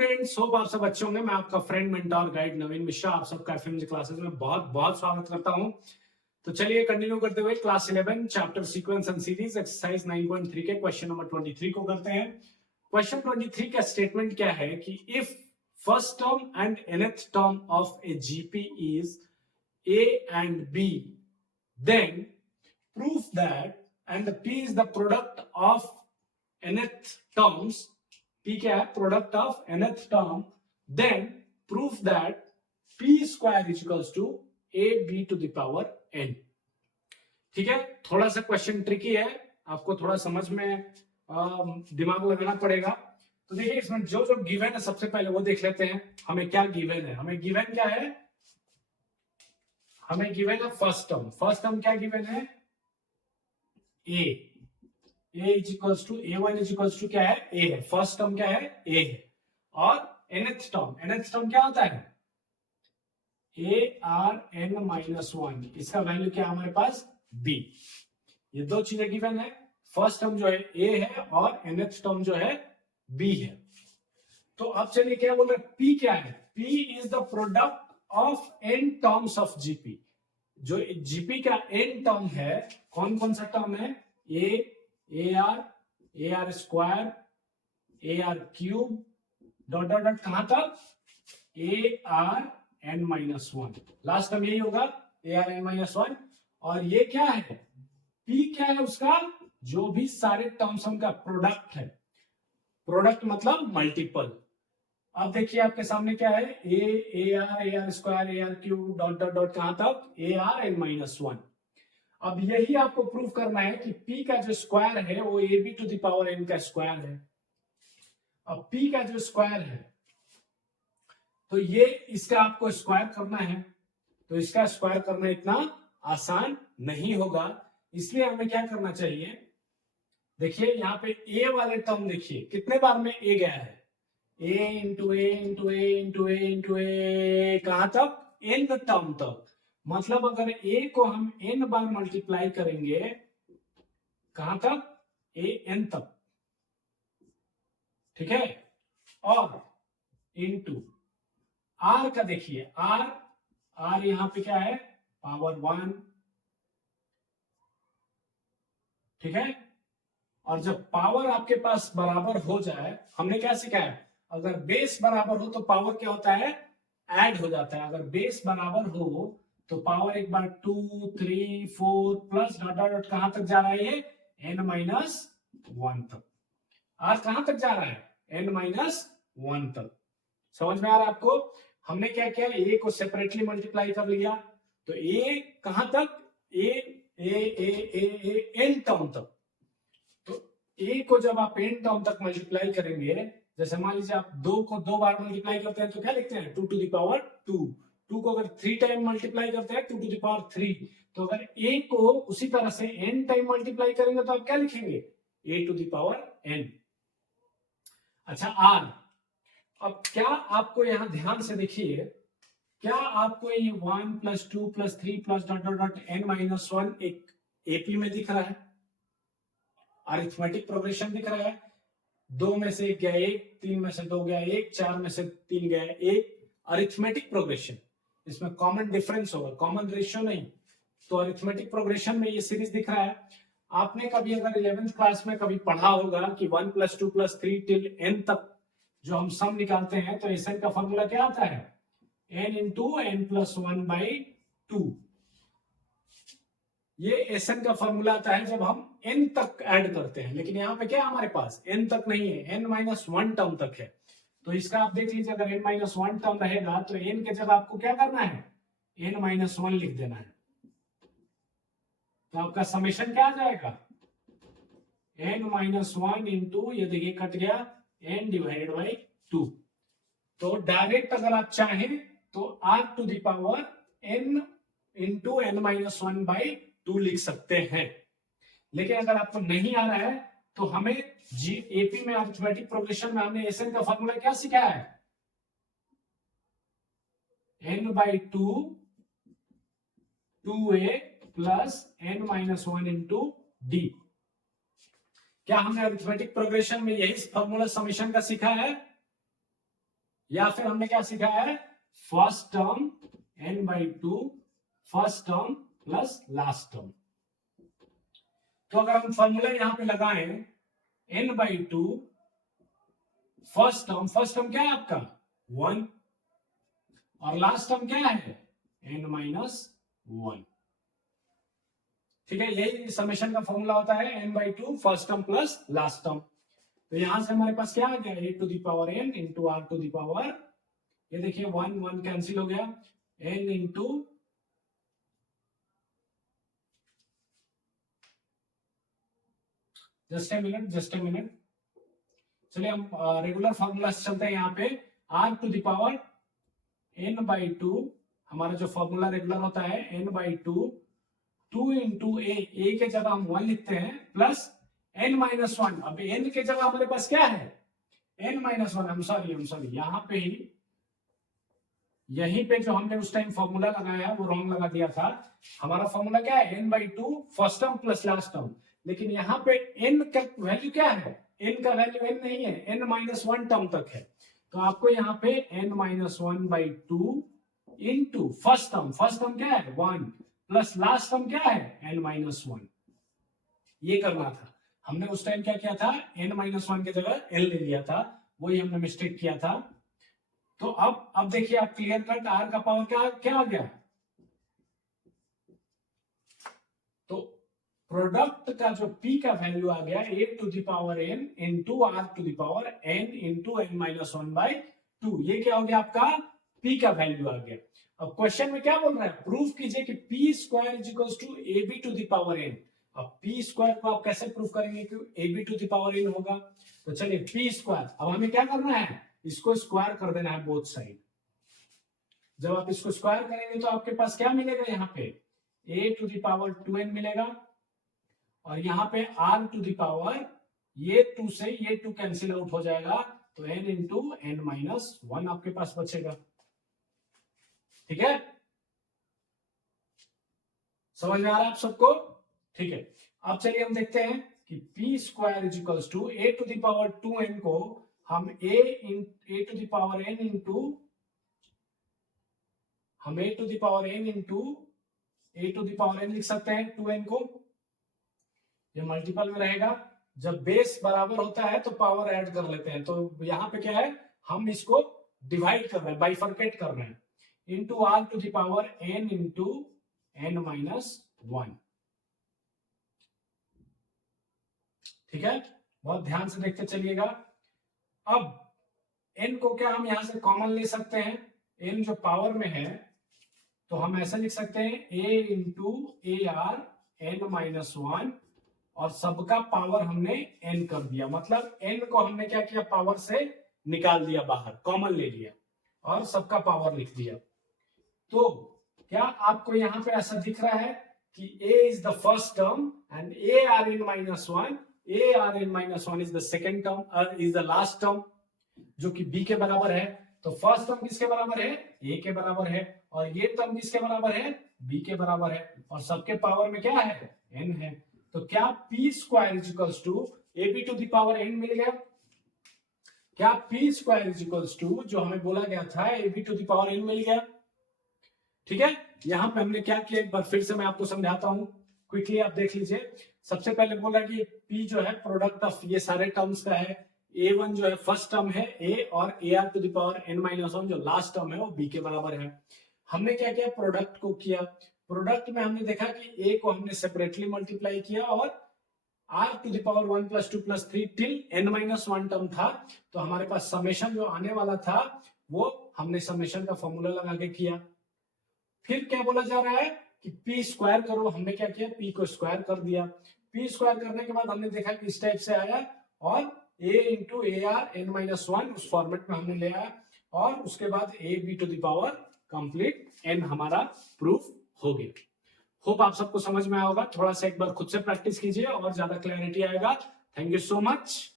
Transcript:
Students, hope आप सब अच्छे होंगे। मैं आपका फ्रेंड मेंटोर गाइड नवीन मिश्रा आप सबका एफएमजी क्लासेस में बहुत बहुत स्वागत करता हूं। तो चलिए कंटिन्यू करते हुए class 11 chapter sequence and series exercise 9.3 के क्वेश्चन नंबर 23 को करते हैं। क्वेश्चन 23 का स्टेटमेंट क्या है कि if first term and nth term of A GP is a and b, then prove that and p is the product of nth terms, p क्या है, product of nth term, then prove that p square is equals to ab to the power n। ठीक है, थोड़ा सा question tricky है, आपको थोड़ा समझ में दिमाग लगाना पड़ेगा। तो देखिए इसमें जो जो गिवन है सबसे पहले वो देख लेते हैं। हमें क्या गिवन है, हमें गिवन क्या है, हमें गिवन है फर्स्ट टर्म। फर्स्ट टर्म क्या गिवन है, a is equals to a1 is equals to क्या है, a है। फर्स्ट टर्म क्या है, a है। और nth टर्म क्या होता है, arn-1, इसका वैल्यू क्या है हमारे पास, b। ये दो चीजें गिवन है, फर्स्ट टर्म जो है a है और nth टर्म जो है b है। तो अब चलिए क्या बोल रहे हैं, p क्या है, p is the product of n terms of GP. जो जीपी का n टर्म है, कौन कौन सा टर्म है, ar square, ar cube, dot dot dot कहां तक, arn-1, लास्ट टर्म यही होगा arn-1। और ये क्या है, p क्या है उसका, जो भी सारे टर्म्स का प्रोडक्ट है। प्रोडक्ट मतलब मल्टीपल। अब देखिए आपके सामने क्या है, ar square, ar cube, dot dot dot कहां तक, arn-1। अब यही आपको प्रूव करना है कि p का जो स्क्वायर है वो ab to the power n का स्क्वायर है। अब p का जो स्क्वायर है तो ये इसका आपको स्क्वायर करना है, तो इसका स्क्वायर करना इतना आसान नहीं होगा। इसलिए हमें क्या करना चाहिए, देखिए यहाँ पे a वाले टर्म देखिए कितने बार में a गया है, a into A into A into A into A, कहां तक, n टर्म तक। मतलब अगर a को हम n बार मल्टीप्लाई करेंगे, कहां तक, an तक, ठीक है। और इंटू r का देखिए, r यहां पे क्या है, पावर 1, ठीक है। और जब पावर आपके पास बराबर हो जाए, हमने क्या सीखा है, अगर बेस बराबर हो तो पावर क्या होता है, ऐड हो जाता है। अगर बेस बराबर हो तो पावर एक बार 2, 3, 4 प्लस डॉट डॉट कहां तक जा रहा है, ये n-1 तक। आर कहां तक जा रहा है, n-1 तक। समझ में आ रहा है आपको। हमने क्या किया, ए को सेपरेटली मल्टीप्लाई कर लिया, तो ए कहां तक, एन टर्म तक। तो ए को जब आप एन टर्म तक मल्टीप्लाई करेंगे, जैसे मान लीजिए आप 2 को 2 बार मल्टीप्लाई करते हैं तो क्या लिखते हैं, 2 टू द पावर 2। 2 को अगर 3 टाइम मल्टीप्लाई करते हैं, 2 टू द पावर 3। तो अगर ए को उसी तरह से n टाइम मल्टीप्लाई करेंगे तो आप क्या लिखेंगे, a to the power n। अच्छा आर, अब क्या आपको यहां ध्यान से देखिए, क्या आपको ये 1 plus 2 plus 3 plus dot dot dot n-1 एक एपी में दिख रहा है, अरिथमेटिक प्रोग्रेशन दिख रहा है। 2 में से 1 गया 1, 3 में से 2 गया 1, 4 में से 3 गया 1, अरिथमेटिक प्रोग्रेशन। इसमें कॉमन डिफरेंस होगा, कॉमन रेशियो नहीं। तो अरिथमेटिक प्रोग्रेशन में ये सीरीज दिख रहा है। आपने कभी अगर 11th क्लास में कभी पढ़ा होगा कि 1 प्लस 2 प्लस 3 टिल n तक जो हम सम निकालते हैं, तो एसएन का फॉर्मूला क्या आता है, n इंटू n प्लस 1/2। ये एसएन का फॉर्मूला आता है जब हम n तक ऐड करते हैं। लेकिन यहाँ पे क्या हमारे पास n तक नहीं है, n-1 टर्म तक है। तो इसका आप देख लीजिए, अगर n-1 टर्म रहेगा तो n के जगह आपको क्या करना है, n-1 लिख देना है। तो आपका समेशन क्या आ जाएगा, n-1 इंटू, ये देखिए कट गया, n डिवाइडेड बाई 2। तो डायरेक्ट अगर आप चाहें तो r to the power n into n-1/2 लिख सकते हैं। लेकिन अगर आपको नहीं आ रहा है तो हमें एपी में अरिथमेटिक प्रोग्रेशन में हमने एसएन का फॉर्मूला क्या सीखा है, n/2 2a plus n-1 into D. क्या हमने अरिथमेटिक प्रोग्रेशन में यही फॉर्मूला समेशन का सीखा है, या फिर हमने क्या सीखा है, first term n/2 first term plus last term. तो अगर हम फॉर्मूला यहां पे लगाएं n/2 फर्स्ट टर्म क्या है आपका 1 और लास्ट टर्म क्या है n-1। ठीक है, यही समेशन का फॉर्मूला होता है n/2 first term plus last term. तो यहां से हमारे पास क्या आ गया a⁴n इंटू r⁴, ये देखिए 1 कैंसिल हो गया, n into just a minute, चलिए हम रेगुलर फॉर्मूला से चलते हैं। यहाँ पे r⁴n/2 हमारा जो फॉर्मूला रेगुलर होता है n/2 2 इंटू ए के जगह हम 1 लिखते हैं प्लस n-1। अब n के जगह हमारे पास क्या है n-1। I'm sorry यहाँ पे ही यहीं पे जो हमने उस टाइम फॉर्मूला लगाया वो रॉन्ग लगा दिया था। हमारा फॉर्मूला क्या है n/2 first term plus last term, लेकिन यहाँ पे n का वैल्यू क्या है, n का वैल्यू n नहीं है, n-1 टर्म तक है। तो आपको यहाँ पे n-1/2 इंटू फर्स्ट टर्म क्या है 1 प्लस लास्ट टर्म क्या है n-1, ये करना था। हमने उस टाइम क्या किया था, n-1 की जगह l ले लिया था, वही हमने मिस्टेक किया था। तो अब देखिए आप क्लियर कट r का पावर क्या आ गया, तो प्रोडक्ट का जो p का वैल्यू आ गया a⁴n into r⁴n into n-1/2। ये क्या हो गया आपका p का वैल्यू आ गया। अब क्वेश्चन में क्या बोल रहा है, प्रूफ कीजिए कि p² = ab⁴n। अब p² को आप कैसे प्रूफ करेंगे कि ab⁴n होगा, तो चलिए p², अब हमें क्या करना है, इसको स्क्वायर कर देना है बोथ साइड। जब आप इसको स्क्वायर करेंगे तो आपके पास क्या मिलेगा, यहाँ पे a⁴2n मिलेगा और यहाँ पे r⁴, ये 2 से ये 2 कैंसिल आउट हो जाएगा, तो n इंटू n-1 आपके पास बचेगा। ठीक है, समझ में आ रहा है आप सबको, ठीक है। अब चलिए हम देखते हैं कि p² = a⁴2n को हम a⁴n लिख सकते हैं 2n को, ये मल्टीपल में रहेगा। जब बेस बराबर होता है तो पावर ऐड कर लेते हैं, तो यहाँ पे क्या है, हम इसको डिवाइड कर रहे हैं, बाइफरकेट कर रहे हैं, इंटू r⁴n इंटू n-1। ठीक है, बहुत ध्यान से देखते चलिएगा। अब n को क्या हम यहां से कॉमन ले सकते हैं, n जो पावर में है तो हम ऐसा लिख सकते हैं a इंटू ar⁻n-1 और सबका पावर हमने n कर दिया, मतलब n को हमने क्या किया, पावर से निकाल दिया बाहर, कॉमन ले लिया और सबका पावर लिख दिया। तो क्या आपको यहां पे ऐसा दिख रहा है कि a is the first term and arn-1 is the second term, is the last term, जो कि b के बराबर है। तो फर्स्ट टर्म किसके बराबर है, a के बराबर है, और ये टर्म किसके बराबर है, b के बराबर है, और सबके पावर में क्या है, n है। तो क्या p² = ab⁴n मिल गया, क्या p² जो हमें बोला गया था ab⁴n मिल गया। ठीक है, यहां पे हमने क्या किया, एक बार फिर से मैं आपको समझाता हूं, क्विकली आप देख लीजिए। सबसे पहले बोला कि p जो है प्रोडक्ट ऑफ ये सारे टर्म्स का है, a1 जो है फर्स्ट टर्म है a, और ar⁻n-1 जो लास्ट टर्म है वो b के बराबर है। हमने क्या किया, प्रोडक्ट को किया, प्रोडक्ट में हमने देखा कि a को हमने सेपरेटली मल्टीप्लाई किया और r⁴1 + 2 + 3 टिल n-1 टर्म था, तो हमारे पास समेशन जो आने वाला था वो हमने समेशन का फॉर्मूला लगा के किया। फिर क्या बोला जा रहा है कि p² करो, हमने क्या किया, p को स्क्वायर कर दिया। p² करने के बाद हमने देखा कि इस टाइप से आया और a इंटू ar⁻n-1 उस फॉर्मेट में हमने ले आया, और उसके बाद ab⁴ कंप्लीट n हमारा प्रूफ हो गया। होप आप सबको समझ में आएगा, थोड़ा सा एक बार खुद से प्रैक्टिस कीजिए और ज्यादा क्लैरिटी आएगा। Thank you so much.